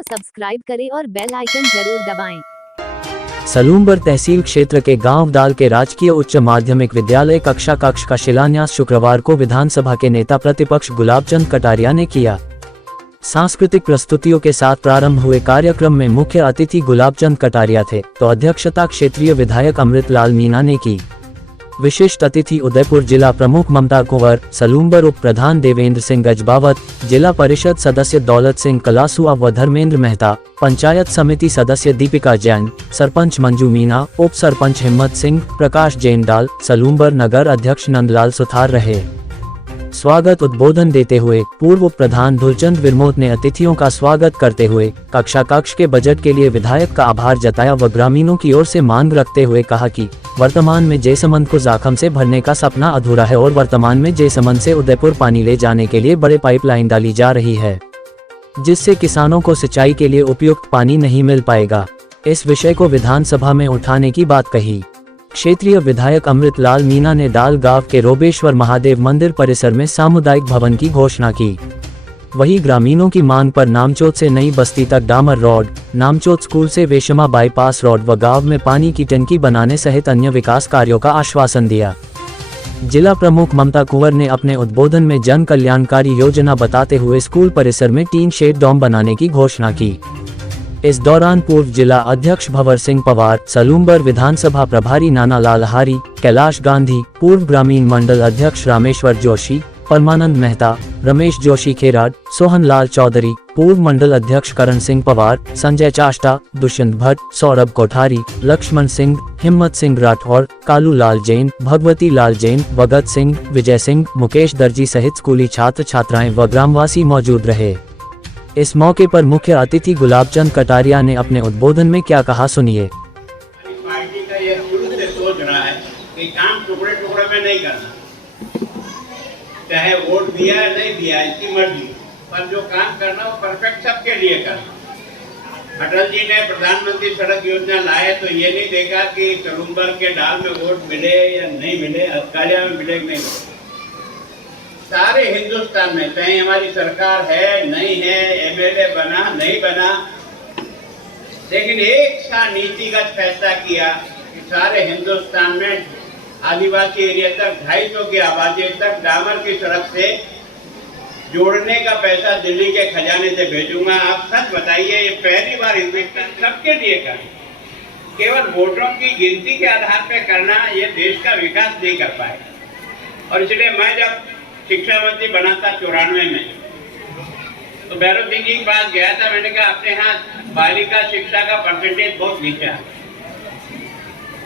को सब्सक्राइब करें और बेल आइकन जरूर दबाएं। सलूम्बर तहसील क्षेत्र के गांव दाल के राजकीय उच्च माध्यमिक विद्यालय कक्षा का शिलान्यास शुक्रवार को विधानसभा के नेता प्रतिपक्ष गुलाबचंद कटारिया ने किया। सांस्कृतिक प्रस्तुतियों के साथ प्रारंभ हुए कार्यक्रम में मुख्य अतिथि गुलाबचंद कटारिया थे, तो अध्यक्षता क्षेत्रीय विधायक अमृतलाल मीणा ने की। विशिष्ट अतिथि उदयपुर जिला प्रमुख ममता कुंवर, सलूम्बर उप प्रधान देवेंद्र सिंह गजबावत, जिला परिषद सदस्य दौलत सिंह कलासुआ व धर्मेंद्र मेहता, पंचायत समिति सदस्य दीपिका जैन, सरपंच मंजू मीणा, उप सरपंच हिम्मत सिंह, प्रकाश जैनडाल, सलूम्बर नगर अध्यक्ष नंदलाल सुथार रहे। स्वागत उद्बोधन देते हुए पूर्व प्रधान धुलचंद विरमोत ने अतिथियों का स्वागत करते हुए कक्षा के बजट के लिए विधायक का आभार जताया व ग्रामीणों की ओर से मांग रखते हुए कहा कि वर्तमान में जयसमंद को जाखम से भरने का सपना अधूरा है और वर्तमान में जयसमंद से उदयपुर पानी ले जाने के लिए बड़े पाइपलाइन डाली जा रही है, जिससे किसानों को सिंचाई के लिए उपयुक्त पानी नहीं मिल पाएगा। इस विषय को विधानसभा में उठाने की बात कही। क्षेत्रीय विधायक अमृतलाल मीणा ने डाल गांव के रोबेश्वर महादेव मंदिर परिसर में सामुदायिक भवन की घोषणा की। वहीं ग्रामीणों की मांग पर नामचोत से नई बस्ती तक डामर रोड, नामचोत स्कूल से वेशमा बाईपास रोड व गांव में पानी की टंकी बनाने सहित अन्य विकास कार्यों का आश्वासन दिया। जिला प्रमुख ममता कुंवर ने अपने उद्बोधन में जन कल्याणकारी योजना बताते हुए स्कूल परिसर में टीन शेड डोम बनाने की घोषणा की। इस दौरान पूर्व जिला अध्यक्ष भंवर सिंह पवार, सलूम्बर विधानसभा प्रभारी नाना लाल हारी, कैलाश गांधी, पूर्व ग्रामीण मंडल अध्यक्ष रामेश्वर जोशी, परमानंद मेहता, रमेश जोशी खेराड, सोहन लाल चौधरी, पूर्व मंडल अध्यक्ष करण सिंह पवार, संजय चाष्टा, दुष्यंत भट्ट, सौरभ कोठारी, लक्ष्मण सिंह, हिम्मत सिंह राठौर, कालू लाल जैन, भगवती लाल जैन, भगत सिंह, विजय सिंह, मुकेश दर्जी सहित स्कूली छात्र छात्राएं व ग्रामवासी मौजूद रहे। इस मौके पर मुख्य अतिथि गुलाबचंद कटारिया ने अपने उद्बोधन में क्या कहा, सुनिए। पार्टी का यह शुरू से सोच रहा है कि काम टुकड़े टुकड़े में नहीं करना, चाहे वोट दिया है नहीं दिया इसकी मर्जी, पर जो काम करना वो परफेक्ट सबके लिए करना। अटल जी ने प्रधानमंत्री सड़क योजना लाए तो ये नहीं देखा कि सलूम्बर के डाल में वोट मिले या नहीं मिले, अस्कालिया में मिले नहीं मिले। सारे हिंदुस्तान में चाहे हमारी सरकार है नहीं है, एमएलए बना नहीं बना, लेकिन एक सा नीतिगत फैसला किया कि सारे हिंदुस्तान में आदिवासी एरिया तक 250 की आबादी तक डामर की सड़क से जोड़ने का पैसा दिल्ली के खजाने से भेजूंगा। आप सच बताइए, ये पहली बार इन्वेस्टमेंट सबके लिए करना, केवल वोटों की गिनती के आधार पर करना, ये देश का विकास नहीं कर पाए। और इसलिए मैं जब शिक्षा मंत्री बना था 94 में, तो भैरव सिंह जी के पास गया था। मैंने कहा अपने यहाँ बालिका शिक्षा का परसेंटेज बहुत नीचा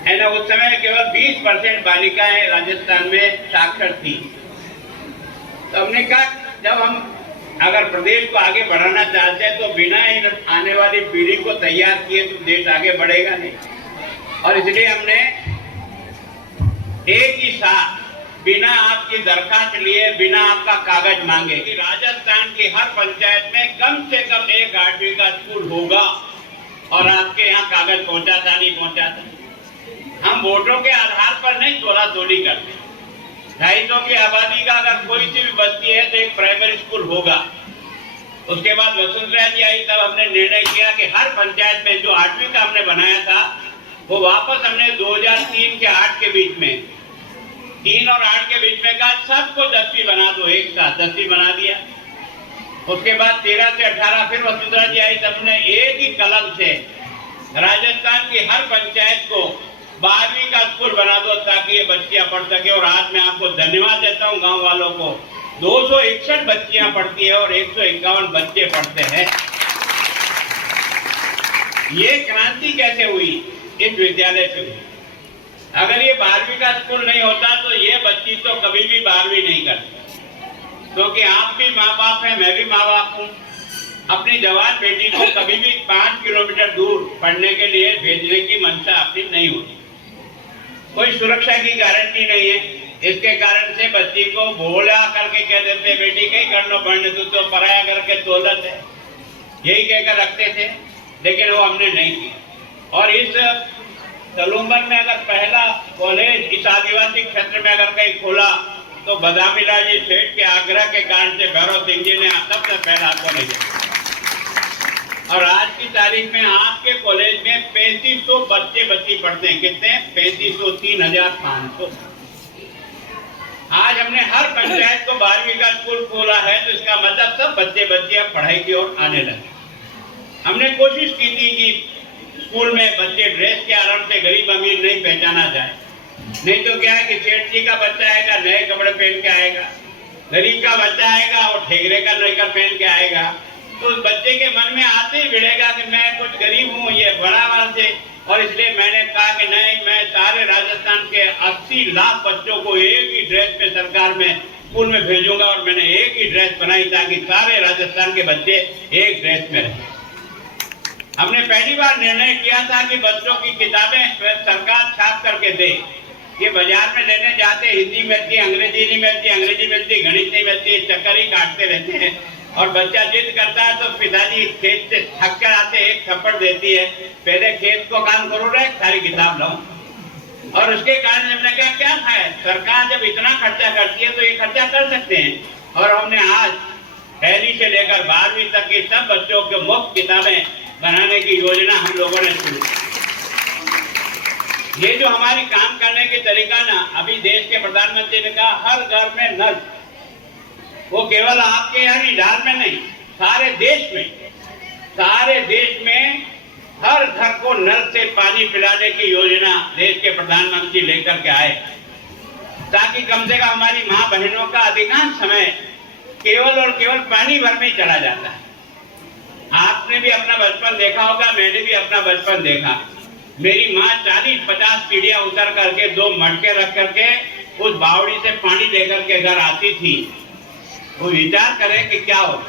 है ना। उस समय केवल 20% बालिकाएं राजस्थान में साक्षर थी। तो हमने कहा जब हम अगर प्रदेश को आगे बढ़ाना चाहते हैं तो बिना इन आने वाली पीढ़ी को तैयार किए तो देश आगे बढ़ेगा नहीं। और इसलिए हमने एक ही साथ बिना आपकी दरखास्त लिए, बिना आपका कागज मांगे कि राजस्थान की हर पंचायत में कम से कम एक 8वीं का स्कूल होगा। और आपके यहाँ कागज पहुंचाता नहीं पहुंचाता। हम वोटों के आधार पर नहीं तोला तोली करते। 250 की आबादी का अगर कोई सी भी बस्ती है तो एक प्राइमरी स्कूल होगा। उसके बाद वसुंधरा जी आई, तब हमने निर्णय किया कि हर पंचायत में जो 8वीं का हमने बनाया था वो वापस हमने 2003 के 8 के बीच में, 3 और 8 के बीच में कहा सबको 10वीं बना दो, एक साथ 10वीं बना दिया। उसके बाद 13 से 18 फिर वसुंधरा जी आई, तब ने एक ही कलम से राजस्थान की हर पंचायत को 12वीं का स्कूल बना दो ताकि ये बच्चियां पढ़ सके। और आज मैं आपको धन्यवाद देता हूं गांव वालों को, 261 बच्चियां पढ़ती है और 151 बच्चे पढ़ते हैं। ये क्रांति कैसे हुई? इस विद्यालय से हुई। अगर ये 12वीं का स्कूल नहीं होता तो ये बच्ची तो कभी भी 12वीं नहीं करती, क्योंकि आप भी माँ बाप हैं, मैं भी माँ बाप हूँ। अपनी जवान बेटी को कभी भी 5 किलोमीटर दूर पढ़ने के लिए भेजने की मंशा अपनी नहीं होती। कोई सुरक्षा की गारंटी नहीं है। इसके कारण से बच्ची को भोला करके कह देते, बेटी कहीं करना पढ़ने तो पराया करके दौलत है, यही कहकर रखते थे, लेकिन वो हमने नहीं किया। और इस सलूम्बर में अगर पहला कॉलेज इस आदिवासी क्षेत्र में अगर कहीं खोला तो बदामीलाल जी सेठ के आग्रह के कारण से भैरव सिंह जी ने सबसे पहला कॉलेज और आज की तारीख में आपके कॉलेज में 3500 बच्चे बच्ची पढ़ते हैं। कितने? 3500, 3500। आज हमने हर पंचायत को 12वीं का स्कूल खोला है, तो इसका मतलब सब बच्चे बच्चियां पढ़ाई की ओर आने लगे। हमने कोशिश की थी कि स्कूल में बच्चे ड्रेस के आराम से गरीब अमीर नहीं पहचाना जाए। नहीं तो क्या है कि सेठ जी का बच्चा आएगा नए कपड़े पहन के आएगा, गरीब का बच्चा आएगा और ठेगरे का नौकर पहन के आएगा। तो उस बच्चे के मन में आते ही भिड़ेगा कि मैं कुछ गरीब हूँ, ये बड़ा वाल से। और इसलिए मैंने कहा कि नहीं, मैं सारे राजस्थान के 80 लाख बच्चों को एक ही ड्रेस में सरकार में स्कूल में भेजूंगा। और मैंने एक ही ड्रेस बनाई ताकि सारे राजस्थान के बच्चे एक ड्रेस में रहें। हमने पहली बार निर्णय किया था कि बच्चों की किताबें सरकार छाप करके दे। ये बाजार में लेने जाते, हिंदी मिलती, अंग्रेजी नहीं मिलती, अंग्रेजी मिलती, गणित नहीं मिलती, चक्कर ही काटते रहते हैं। और बच्चा जिद करता है तो पिताजी खेत से थक कर आते, एक थप्पड़ देती है, पहले खेत को काम करो रे, सारी किताब लाओ। और उसके कारण हमने क्या है, सरकार जब इतना खर्चा करती है तो ये खर्चा कर सकते हैं। और हमने आज पहली से लेकर 12वीं तक की सब बच्चों को मुफ्त किताबें बनाने की योजना हम लोगों ने शुरू की। ये जो हमारी काम करने के तरीका ना, अभी देश के प्रधानमंत्री ने कहा हर घर में नल। वो केवल आपके यहाँ निडाल में नहीं, सारे देश में हर घर को नल से पानी पिलाने की योजना देश के प्रधानमंत्री लेकर के आए, ताकि कम से कम हमारी माँ बहनों का अधिकांश समय केवल और केवल पानी भर में ही चला जाता है। आपने भी अपना बचपन देखा होगा, मैंने भी अपना बचपन देखा। मेरी माँ 40-50 सीढ़ियां उतर करके 2 मटके रख करके उस बावड़ी से पानी लेकर के घर आती थी। वो विचार करें कि क्या हो।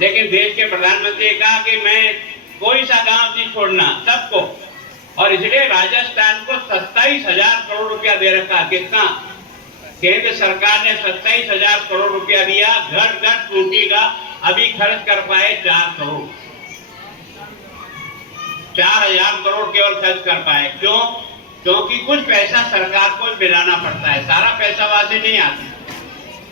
लेकिन देश के प्रधानमंत्री ने कहा कि मैं कोई सा गांव नहीं छोड़ना, सबको। और इसलिए राजस्थान को 27,000 करोड़ रुपया दे रखा। कितना? केंद्र सरकार ने 27,000 करोड़ रुपया दिया। घर घर टूटी का अभी खर्च कर पाए 4 करोड़, 4,000 करोड़ केवल खर्च कर पाए। क्यों? क्योंकि कुछ पैसा सरकार को मिलाना पड़ता है, सारा पैसा वहां से नहीं आता।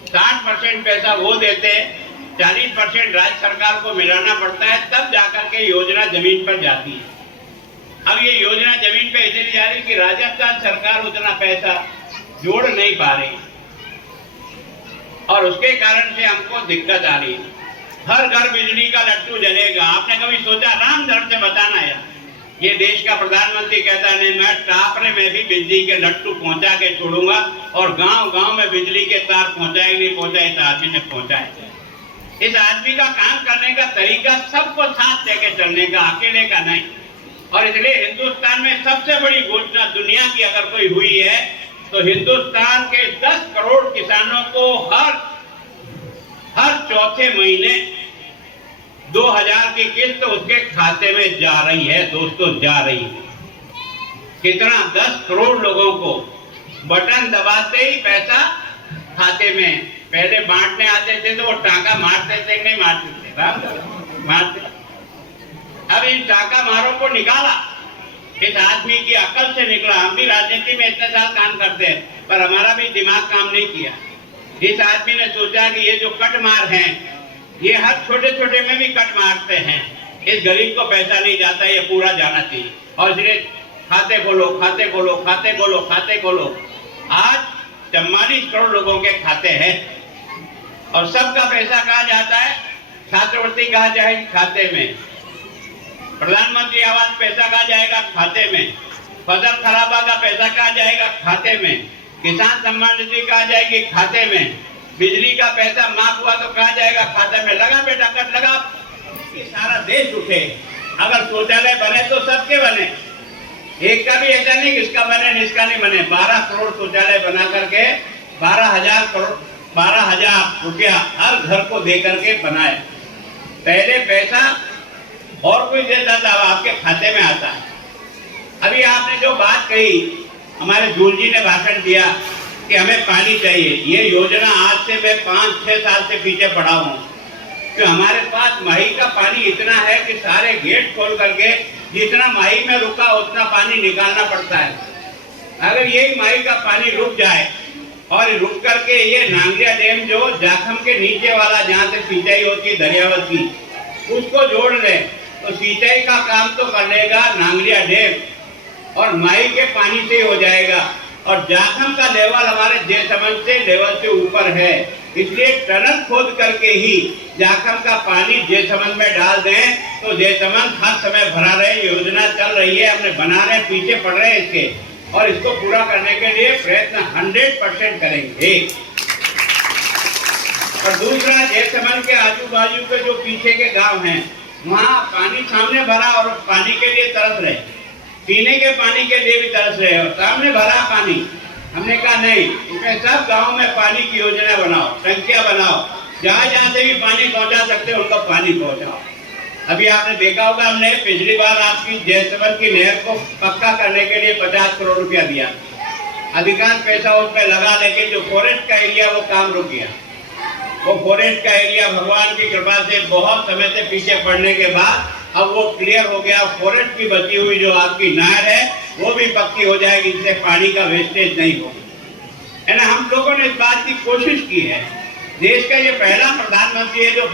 60% पैसा वो देते हैं, 40% राज्य सरकार को मिलाना पड़ता है, तब जाकर के योजना जमीन पर जाती है। अब ये योजना जमीन पे इसलिए जा रही कि राजस्थान सरकार उतना पैसा जोड़ नहीं पा रही, और उसके कारण से हमको दिक्कत आ रही है। हर घर बिजली का लट्टू जलेगा। आपने कभी सोचा? राम धर्म से बताना है। ये देश का प्रधानमंत्री कहता नहीं, मैं टापरे में भी बिजली के लट्टू पहुंचा के छोड़ूंगा, और गांव गांव में बिजली के तार पहुंचाए नहीं पहुंचाए, इस आदमी ने पहुंचाए। इस आदमी का काम करने का तरीका सबको साथ लेके चलने का, अकेले का नहीं। और इसलिए हिंदुस्तान में सबसे बड़ी घोषणा दुनिया की अगर कोई हुई है तो हिंदुस्तान के 10 करोड़ किसानों को हर चौथे महीने 2,000 की किस्त उसके खाते में जा रही है। दोस्तों, जा रही है। कितना? 10 करोड़ लोगों को बटन दबाते ही पैसा खाते में। पहले बांटने आते थे तो वो टाका मारते थे, नहीं मारते थे, मारते। अब इन टाका मारों को निकाला, इस आदमी की अकल से निकला। हम भी राजनीति में इतने साल काम करते हैं, पर हमारा भी दिमाग काम नहीं किया। इस आदमी ने सोचा कि ये जो कट मार हैं, ये हर छोटे छोटे में भी कट मारते हैं, इस गरीब को पैसा नहीं जाता, ये पूरा जाना चाहिए। और इसलिए खाते खोलो, खाते खोलो, खाते खोलो, खाते खोलो। आज 44 करोड़ लोगों के खाते हैं, और सबका पैसा कहाँ जाता है? छात्रवृत्ति कहाँ जाएगी? खाते में। प्रधानमंत्री आवास पैसा कहाँ जाएगा? खाते में। फसल खराबा का पैसा कहाँ जाएगा? खाते में। किसान सम्मान निधि कहाँ जाएगी? खाते में। बिजली का पैसा माफ हुआ तो कहाँ जाएगा? खाते में। लगा बेटा, कट लगा। सारा देश उठे। अगर शौचालय बने तो सबके बने, एक का भी ऐसा नहीं किसका बने इसका नहीं बने। 12 करोड़ शौचालय बना करके 12,000 रुपया हर घर को दे करके बनाए। पहले पैसा और कोई देता था, आपके खाते में आता है। अभी आपने जो बात कही, हमारे जूल जी ने भाषण दिया कि हमें पानी चाहिए। ये योजना आज से मैं 5-6 साल से पीछे पड़ा हूँ, कि हमारे पास माही का पानी इतना है कि सारे गेट खोल करके जितना माही में रुका उतना पानी निकालना पड़ता है। अगर यही माही का पानी रुक जाए और रुक करके ये नांगरिया डैम जो जाखम के नीचे वाला जहाँ से सिंचाई होती है दरियावत की, उसको जोड़ ले तो सिंचाई का काम तो कर लेगा नांगलिया डैम और माई के पानी से ही हो जाएगा। और जाखम का लेवल हमारे जयसमंद से लेवल से ऊपर है, इसलिए टनल खोद करके ही जाखम का पानी जयसमंद में डाल दें तो जयसमंद हर समय भरा रहे। योजना चल रही है, हमने बना रहे, पीछे पड़ रहे हैं इसके, और इसको पूरा करने के लिए प्रयत्न 100% करेंगे। और दूसरा, जयसमंद के आजू बाजू के जो पीछे के गांव हैं, वहाँ पानी सामने भरा और पानी के लिए तरस रहे, पीने के पानी के लिए भी तरस रहे, और सामने भरा पानी। हमने कहा नहीं, इसमें सब गांव में पानी की योजना बनाओ, टंकियां बनाओ, जहाँ जहाँ से भी पानी पहुँचा सकते हो उनको पानी पहुँचाओ। अभी आपने देखा होगा, हमने पिछली बार आपकी जयसमंद की नहर को पक्का करने के लिए 50 करोड़ रुपया दिया। अधिकांश पैसा उसमें लगा, लेकिन जो फॉरेस्ट का एरिया वो काम रुक गया। वो फॉरेस्ट का एरिया भगवान की कृपा से बहुत समय से पीछे पड़ने के बाद अब वो क्लियर हो गया। फॉरेस्ट की बची हुई जो आपकी नहर है वो भी पक्की हो जाएगी, इससे पानी का वेस्टेज नहीं होगा, है ना। हम लोगों ने इस बात की कोशिश की है। देश का ये पहला प्रधानमंत्री है जो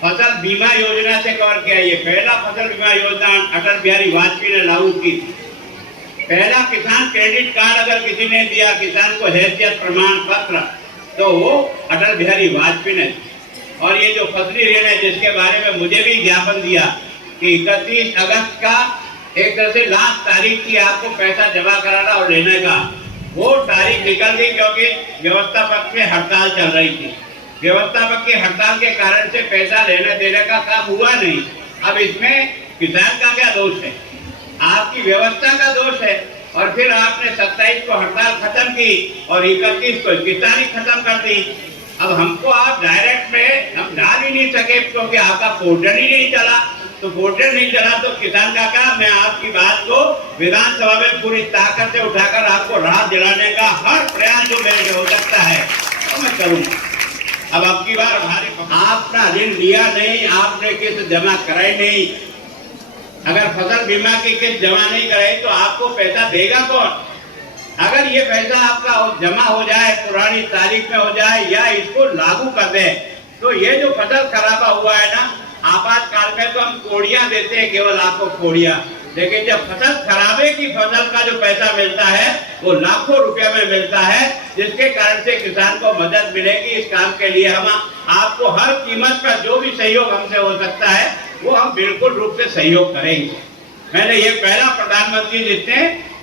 फसल बीमा योजना से कवर किया। ये पहला फसल बीमा योजना अटल बिहारी वाजपेयी ने लागू की थी। पहला किसान क्रेडिट कार्ड अगर किसी ने दिया किसान को, हैसियत प्रमाण पत्र, तो वो अटल बिहारी वाजपेयी ने। और ये जो फसली ऋण है जिसके बारे में मुझे भी ज्ञापन दिया कि 31 अगस्त का एक तरह से लास्ट तारीख थी आपको पैसा जमा कराना और लेने का, वो तारीख निकल गई क्योंकि व्यवस्थापक से हड़ताल चल रही थी। व्यवस्थापक की हड़ताल के कारण से पैसा लेने देने का काम हुआ नहीं। अब इसमें किसान का क्या दोष है? आपकी व्यवस्था का दोष है। और फिर आपने 27 को हड़ताल खत्म की और 31 को किसानी खत्म कर दी। अब हमको आप डायरेक्ट में हम डाल ही नहीं सके क्योंकि आपका पोर्टल ही नहीं चला। तो पोर्टल नहीं चला तो किसान का क्या, मैं आपकी बात को विधानसभा में पूरी ताकत से उठाकर आपको राहत दिलाने का हर प्रयास जो मेरे हो सकता है तो मैं करूंगा। अब आपकी बार आपने ऋण लिया नहीं, आपने किस्त जमा कराई नहीं। अगर फसल बीमा की किस्त जमा नहीं कराई तो आपको पैसा देगा कौन? अगर ये पैसा आपका जमा हो जाए, पुरानी तारीख में हो जाए या इसको लागू कर दे, तो ये जो फसल खराबा हुआ है ना, आपातकाल में तो हम कोड़ियां देते हैं, केवल आपको कोड़ियां, लेकिन जब फसल खराबे की फसल का जो पैसा मिलता है वो लाखों रुपया में मिलता है, जिसके कारण से किसान को मदद मिलेगी। इस काम के लिए हम आपको हर कीमत पर जो भी सहयोग हमसे हो सकता है वो हम बिल्कुल रूप से सहयोग करेंगे। मैंने ये पहला प्रधानमंत्री जिसने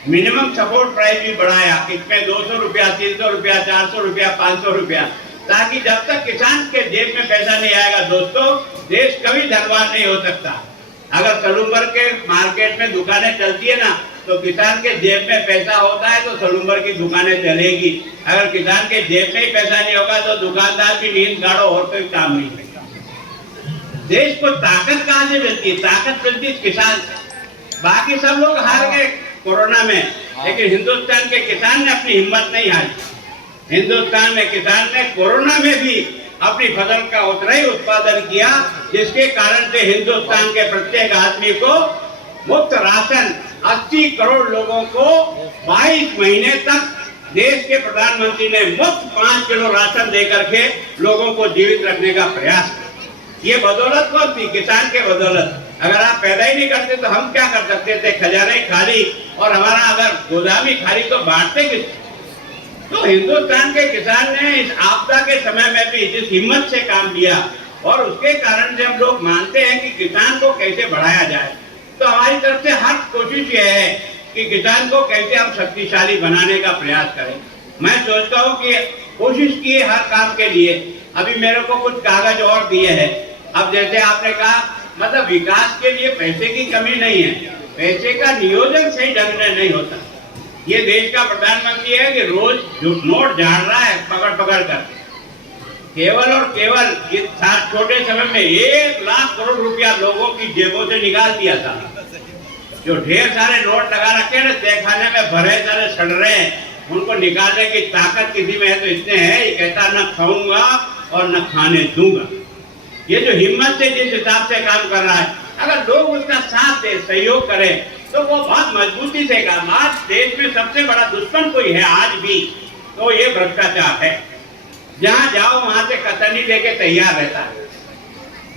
मिनिमम सपोर्ट प्राइस भी बढ़ाया, इसमें 200 रुपया, 300 रुपया, 400 रुपया, 500 रुपया, ताकि जब तक किसान के जेब में पैसा नहीं आएगा दोस्तों, देश कभी धनवान नहीं हो सकता। अगर सलूम्बर के मार्केट में दुकानें चलती है ना, तो किसान के जेब में पैसा होता है तो सलूम्बर की दुकानें चलेगी। अगर किसान के जेब में ही पैसा नहीं होगा तो दुकानदार की नींद गाड़ो और कोई काम नहीं करेगा। देश को ताकत कहाँ से मिलती है? ताकत मिलती है किसान से। बाकी सब लोग हार गए कोरोना में, लेकिन हिंदुस्तान के किसान ने अपनी हिम्मत नहीं हारी। हिंदुस्तान में किसान ने कोरोना में भी अपनी फसल का उतना ही उत्पादन किया, जिसके कारण से हिंदुस्तान के प्रत्येक आदमी को मुफ्त राशन 80 करोड़ लोगों को 22 महीने तक देश के प्रधानमंत्री ने मुफ्त 5 किलो राशन देकर के लोगों को जीवित रखने का प्रयास किया। ये बदौलत कौन थी? किसान के बदौलत। अगर आप पैदा ही नहीं करते तो हम क्या कर सकते थे? खजाना ही खाली और हमारा अगर गोदाम ही खाली तो बांटते किस? तो हिंदुस्तान के किसान ने इस आपदा के समय में भी जिस हिम्मत से काम किया, और उसके कारण से हम लोग मानते हैं कि किसान को कैसे बढ़ाया जाए, तो हमारी तरफ से हर कोशिश यह है कि किसान को कैसे हम शक्तिशाली बनाने का प्रयास करें। मैं सोचता हूँ कि कोशिश की है हर काम के लिए। अभी मेरे को कुछ कागज और दिए हैं। अब जैसे आपने कहा, मतलब विकास के लिए पैसे की कमी नहीं है, पैसे का नियोजन सही ढंग से नहीं होता। ये देश का प्रधानमंत्री है कि रोज नोट झाड़ रहा है पकड़ पकड़ कर, केवल और केवल इस छोटे समय में 1 लाख करोड़ रुपया लोगों की जेबों से निकाल दिया था। जो ढेर सारे नोट लगा रखे हैं ना, तहखाने में भरे सारे सड़ रहे हैं, उनको निकालने की ताकत किसी में है तो इसने है। ये कहता न खाऊंगा और न खाने दूंगा। ये जो हिम्मत से जिस हिसाब से काम कर रहा है, अगर लोग उसका साथ दे, सहयोग करें, तो वो बहुत मजबूती से काम। आज देश में सबसे बड़ा दुश्मन कोई है आज भी, तो ये भ्रष्टाचार है। जहां जाओ वहां से कतरनी लेके तैयार रहता है।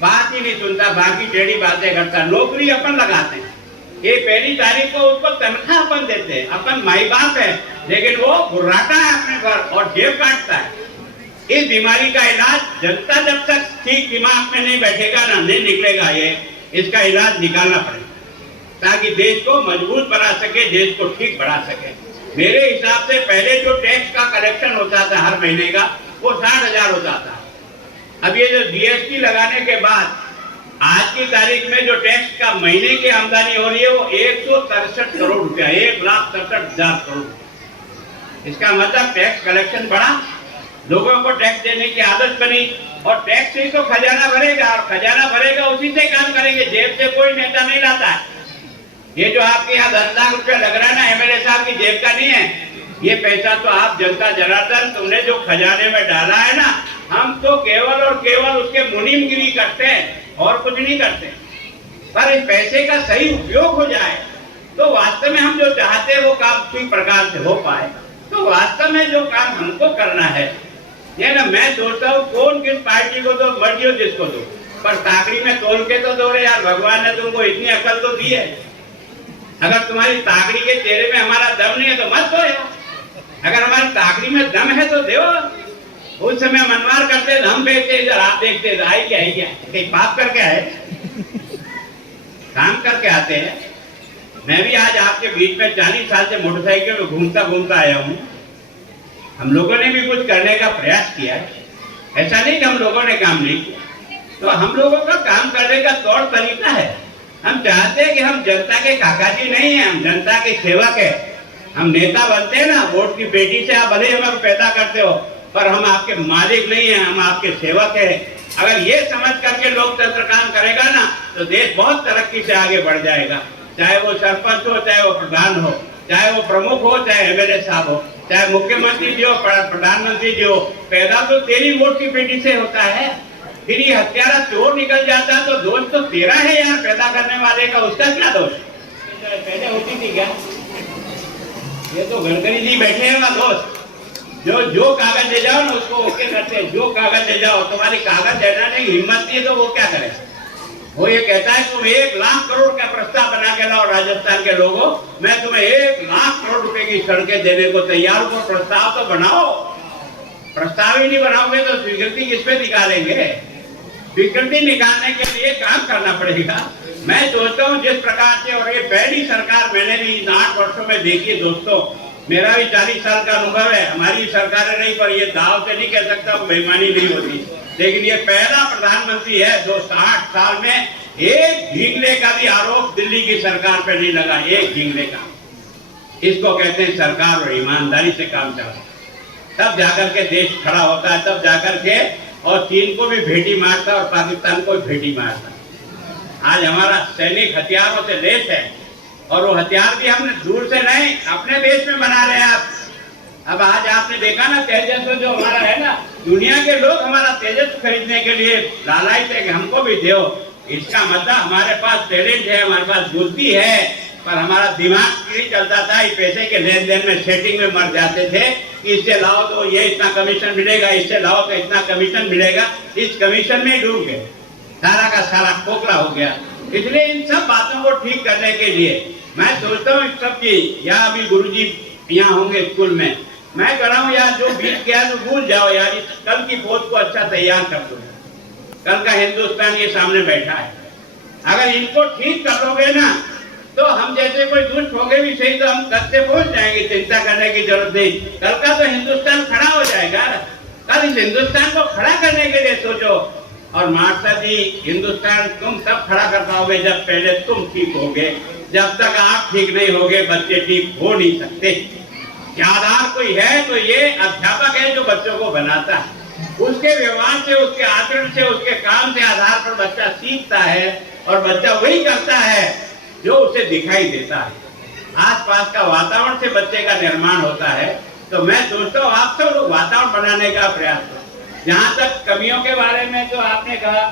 बात ही नहीं सुनता, बाकी टेढ़ी बातें करता। नौकरी अपन लगाते हैं, ये पहली तारीख को उसको तनख्वाह अपन देते हैं, अपन माई बाप है, लेकिन वो घुर्राता है अपने घर और जेब काटता है। इस बीमारी का इलाज जनता जब तक ठीक दिमाग में नहीं बैठेगा ना, नहीं निकलेगा ये, इसका इलाज निकालना पड़ेगा ताकि देश को मजबूत बना सके, देश को ठीक बढ़ा सके। मेरे हिसाब से पहले जो टैक्स का कलेक्शन होता था हर महीने का, वो 60,000 होता था। अब ये जो जीएसटी लगाने के बाद आज की तारीख में जो टैक्स का महीने की आमदनी हो रही है वो 163 करोड़ रुपया, 1,63,000 करोड़। इसका मतलब टैक्स कलेक्शन बढ़ा, लोगों को टैक्स देने की आदत बनी, और टैक्स से तो खजाना भरेगा, और खजाना भरेगा उसी से काम करेंगे, जेब से कोई नेता नहीं लाता है। ये जो आपके यहाँ 10 लाख रुपया लग रहा है ना, एमएलए साहब की जेब का नहीं है, ये पैसा तो आप जनता जनार्दन तुमने जो खजाने में डाला है ना, हम तो केवल और केवल उसके मुनीमगिरी करते हैं और कुछ नहीं करते। पर इस पैसे का सही उपयोग हो जाए तो वास्तव में हम जो चाहते हैं वो काम ठीक प्रकार से हो पाए। तो वास्तव में जो काम हमको करना है ये ना, मैं सोचता हूँ कौन किस पार्टी को तो मर्जी हो जिसको दो, पर ताकड़ी में तोल के तो दो रे यार, भगवान ने तुमको इतनी अकल तो दी है। अगर तुम्हारी ताकड़ी के चेहरे में हमारा दम नहीं है तो मत दो यार, अगर हमारी ताकड़ी में दम है तो दो। उस समय मनमार करते हम बेचते, इधर आप देखते आई क्या कहीं पाप करके आए, काम करके आते हैं। मैं भी आज आपके बीच में 40 साल से मोटरसाइकिल में घूमता घूमता आया हूँ। हम लोगों ने भी कुछ करने का प्रयास किया है, ऐसा नहीं कि हम लोगों ने काम नहीं किया। तो हम लोगों का काम करने का तौर तरीका है, हम चाहते हैं कि हम जनता के काका जी नहीं है, हम जनता के सेवक है। हम नेता बनते हैं ना, वोट की पेटी से आप भले हमें पैदा करते हो, पर हम आपके मालिक नहीं है, हम आपके सेवक है। अगर ये समझ करके लोकतंत्र काम करेगा ना तो देश बहुत तरक्की से आगे बढ़ जाएगा। चाहे वो सरपंच हो, चाहे वो प्रधान हो, चाहे वो प्रमुख हो, चाहे एमएलए साहब हो, चाहे मुख्यमंत्री जी हो, प्रधानमंत्री जी हो, पैदा तो तेरी वोट की पेटी से होता है। फिर ये हत्यारा चोर निकल जाता है तो दोष तो तेरा है यार, पैदा करने वाले का, उसका क्या दोष? पहले होती थी क्या? ये तो गडकरी जी बैठे हैं ना दोस्त, जो कागज ले जाओ ना उसको ओके करते हैं, जो कागज ले जाओ, तुम्हारी कागज देना नहीं हिम्मत नहीं है तो वो क्या करे? वो ये कहता है तुम 1 लाख करोड़ का प्रस्ताव बना के लाओ राजस्थान के लोगों, मैं तुम्हें 1 लाख करोड़ रुपए की सड़कें देने को तैयार हूं। प्रस्ताव तो बनाओ, प्रस्ताव ही नहीं बनाओगे तो स्वीकृति किस पे निकालेंगे? स्वीकृति निकालने के लिए काम करना पड़ेगा। मैं सोचता हूँ जिस प्रकार से, और ये पहली सरकार मैंने भी इन 8 वर्षों में देखी है दोस्तों, मेरा भी 40 साल का अनुभव है। हमारी सरकारें नहीं, पर ये दाव से नहीं कह सकता बेईमानी नहीं होती, लेकिन ये पहला प्रधानमंत्री है जो 60 साल में एक झींगने का भी आरोप दिल्ली की सरकार पे नहीं लगा, एक झींगने का। इसको कहते हैं सरकार और ईमानदारी से काम चला, तब जाकर के देश खड़ा होता है, तब जाकर के, और चीन को भी भेटी मारता और पाकिस्तान को भी भेटी मारता। आज हमारा सैनिक हथियारों से लैस है, और वो हथियार भी हमने दूर से नहीं अपने देश में बना रहे हैं। अब आज आपने देखा ना तेजस जो हमारा है ना, दुनिया के लोग हमारा तेजस खरीदने के लिए लालायित है कि हमको भी दो। इसका मतलब हमारे पास टैलेंट है, हमारे पास बुद्धि है, पर हमारा दिमाग नहीं चलता था। इस पैसे के लेन देन में, सेटिंग में मर जाते थे। इससे लाओ तो ये इतना कमीशन मिलेगा, इससे लाओ तो इतना कमीशन मिलेगा, इस कमीशन में डूब गए, सारा का सारा खोखला हो गया। इसलिए इन सब बातों को ठीक करने के लिए मैं सोचता हूँ सब की, या अभी गुरुजी यहाँ होंगे स्कूल में, मैं कह रहा हूँ यार जो बीत गया तो भूल जाओ यार, इस कल की फौज को अच्छा तैयार कर दो। कल का हिंदुस्तान ये सामने बैठा है, अगर इनको ठीक कर दोगे ना तो हम जैसे कोई दुष्ट होंगे भी सही तो हम कल से पहुंच जाएंगे, चिंता करने की जरूरत नहीं। कल का तो हिंदुस्तान खड़ा हो जाएगा। कल इस हिंदुस्तान को खड़ा करने के लिए सोचो। और मार्शा जी, हिंदुस्तान तुम तब खड़ा कर पाओगे जब पहले तुम ठीक होगे। जब तक आप ठीक नहीं होगे बच्चे ठीक हो नहीं सकते। आधार कोई है तो ये अध्यापक है जो बच्चों को बनाता है, उसके व्यवहार से, उसके आचरण से, उसके काम के आधार पर बच्चा सीखता है, और बच्चा वही करता है जो उसे दिखाई देता है। आसपास का वातावरण से बच्चे का निर्माण होता है। तो मैं सोचता हूँ आप सब लोग वातावरण बनाने का प्रयास करो। जहाँ तक कमियों के बारे में जो आपने कहा,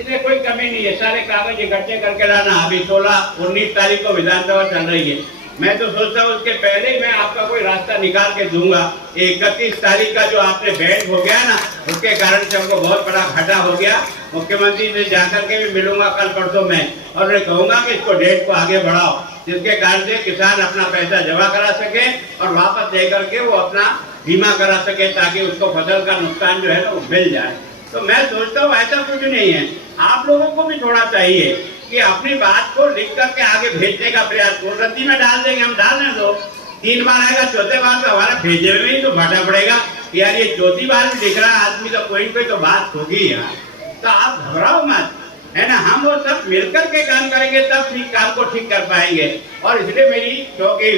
इसमें कोई कमी नहीं है, सारे कागज इकट्ठे करके लाना। अभी 16-19 तारीख को विधानसभा चल रही है, मैं तो सोचता हूँ उसके पहले ही मैं आपका कोई रास्ता निकाल के दूंगा। 31 तारीख का जो आपने बैंड हो गया ना, उसके कारण से हमको बहुत बड़ा घाटा हो गया। मुख्यमंत्री से जाकर के भी मिलूंगा कल परसों में, और मैं कहूंगा कि इसको डेट को आगे बढ़ाओ, जिसके कारण से किसान अपना पैसा जमा करा सके और वापस दे करके वो अपना बीमा करा सके, ताकि उसको फसल का नुकसान जो है ना वो मिल जाए। तो मैं सोचता हूँ ऐसा कुछ नहीं है, आप लोगों को भी थोड़ा चाहिए कि अपनी बात को लिख करके आगे भेजने का प्रयास करो। रद्दी में डाल देंगे, हम डालने दो, 3 बार आएगा, चौथे बार तो हमारा भेजे में ही तो भाटा पड़ेगा यार, ये चौथी बार भी लिख रहा है आदमी, तो कोई कोई तो बात होगी यार। तो आप घबराओ मत, है ना, हम वो सब मिलकर के काम करेंगे तब ठीक काम को ठीक कर पाएंगे। और इसलिए मेरी, क्योंकि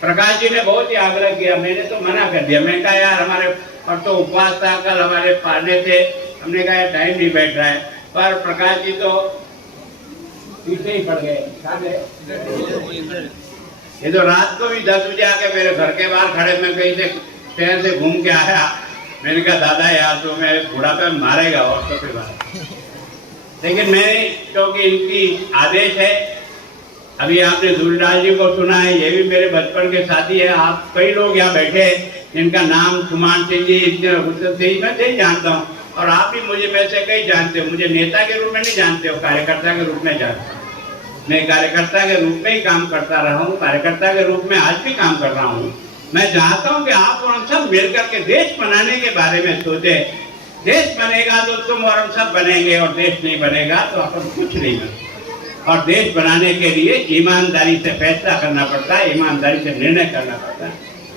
प्रकाश जी ने बहुत ही आग्रह किया, मैंने तो मना कर दिया। मैं कहा यार हमारे पर तो उपवास था, कल हमारे पाने थे, हमने कहा टाइम नहीं बैठ रहा है, पर प्रकाश जी तो पीछे ही पड़ गए। ये तो रात को भी 10 बजे आके मेरे घर के बाहर खड़े, मैं कहीं से शहर से घूम के आया, मैंने कहा दादा यार तो मैं बुढ़ापे में मारेगा और तो फिर लेकिन मैं, क्योंकि इनकी आदेश है। अभी आपने दूरदास जी को सुना है, ये भी मेरे बचपन के साथी है। आप कई लोग यहाँ बैठे हैं जिनका नाम सुमान सिंह जी मैं नहीं जानता हूँ, और आप भी मुझे में से कई जानते हो। मुझे नेता के रूप में नहीं जानते हो, कार्यकर्ता के रूप में जानते हो। मैं कार्यकर्ता के रूप में ही काम करता रहा हूँ, कार्यकर्ता के रूप में आज भी काम कर रहा हूँ। मैं चाहता हूँ कि आप और हम सब मिलकर के देश बनाने के बारे में सोचे। देश बनेगा तो तुम और हम सब बनेंगे, और देश नहीं बनेगा तो अपन कुछ नहीं बनेगा। और देश बनाने के लिए ईमानदारी से फैसला करना पड़ता है, ईमानदारी से निर्णय करना पड़ता है,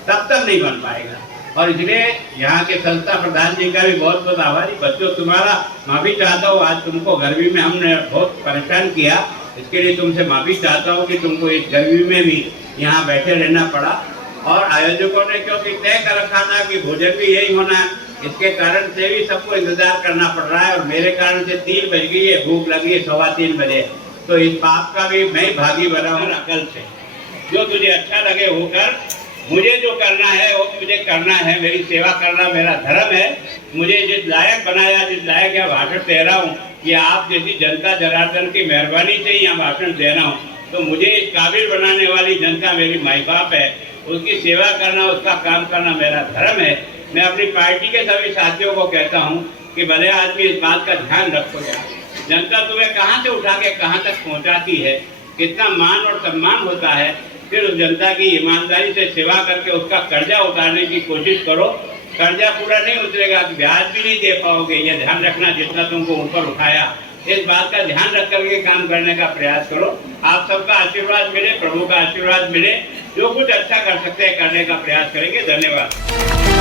तब तक नहीं बन पाएगा। और इसलिए यहाँ के संस्था प्रधान जी का भी बहुत बहुत आभारी। बच्चों तुम्हारा माफी चाहता हूँ, आज तुमको गर्मी में हमने बहुत परेशान किया, इसके लिए तुमसे माफी चाहता हूँ कि तुमको इस गर्मी में भी यहाँ बैठे रहना पड़ा। और आयोजकों ने क्योंकि तय कर रखा था कि भोजन भी यही होना है, इसके कारण से भी सबको इंतजार करना पड़ रहा है। और मेरे कारण से 3 बज गई है, भूख लगी है 3:15 बजे, तो इस पाप का भी मैं भागी बना हूँ अकल से। जो तुझे अच्छा लगे वो कर, मुझे जो करना है वो मुझे करना है, मेरी सेवा करना मेरा धर्म है। मुझे जिस लायक बनाया, जिस लायक यहाँ भाषण दे रहा हूँ, ये आप जैसी जनता जनार्दन की मेहरबानी से ही यहाँ भाषण दे रहा हूँ। तो मुझे इस काबिल बनाने वाली जनता मेरी माई बाप है, उसकी सेवा करना, उसका काम करना मेरा धर्म है। मैं अपनी पार्टी के सभी साथियों को कहता हूँ कि भले आदमी इस बात का ध्यान रखो यार, जनता तुम्हें कहाँ से उठा के कहाँ तक पहुँचाती है, कितना मान और सम्मान होता है। फिर उस जनता की ईमानदारी से सेवा करके उसका कर्जा उतारने की कोशिश करो। कर्जा पूरा नहीं उतरेगा, ब्याज भी नहीं दे पाओगे, ये ध्यान रखना। जितना तुमको ऊपर उठाया, इस बात का ध्यान रख करके काम करने का प्रयास करो। आप सबका आशीर्वाद मिले, प्रभु का आशीर्वाद मिले, जो कुछ अच्छा कर सकते हैं करने का प्रयास करेंगे। धन्यवाद।